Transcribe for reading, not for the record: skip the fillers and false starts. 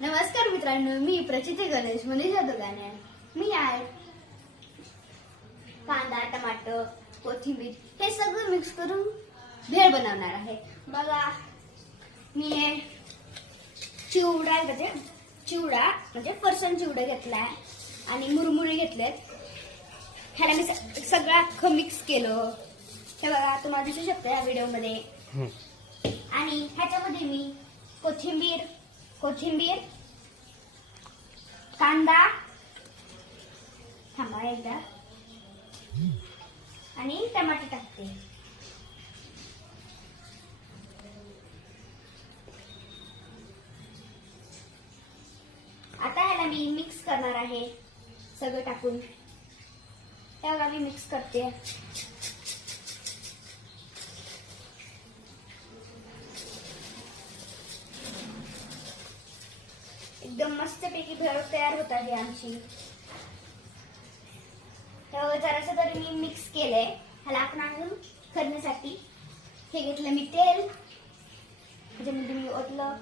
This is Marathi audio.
नमस्कार मित्रांनो, मी प्रचिती गणेश मनीषा दुकाने. मी आहे कांदा, टमाटर, कोथिंबीर हे सगळं मिक्स करून भेळ बनवणार आहे. बघा, मी चिवडा म्हणजे फरसाण चिवडा घेतलाय आणि मुरमुरे घेतलेत. ह्याला मी सगळं अख्खं मिक्स केलं. हे बघा, तुम्हाला दिसू शकतं या व्हिडिओमध्ये. आणि ह्याच्यामध्ये मी कोथिंबीर, कांदा, थांबा एकदा, आणि टमाटर टाकते. आता ह्याला मी मिक्स करणार आहे सगळं टाकून. त्याला मी मिक्स करते. एकदम मस्तपैकी भेळ तयार होत आहे आमची. जरासं तरी मी मिक्स केलंय. ह्याला आपण अजून करण्यासाठी हे घेतलं मी तेल, त्याच्यामध्ये मी ओतलं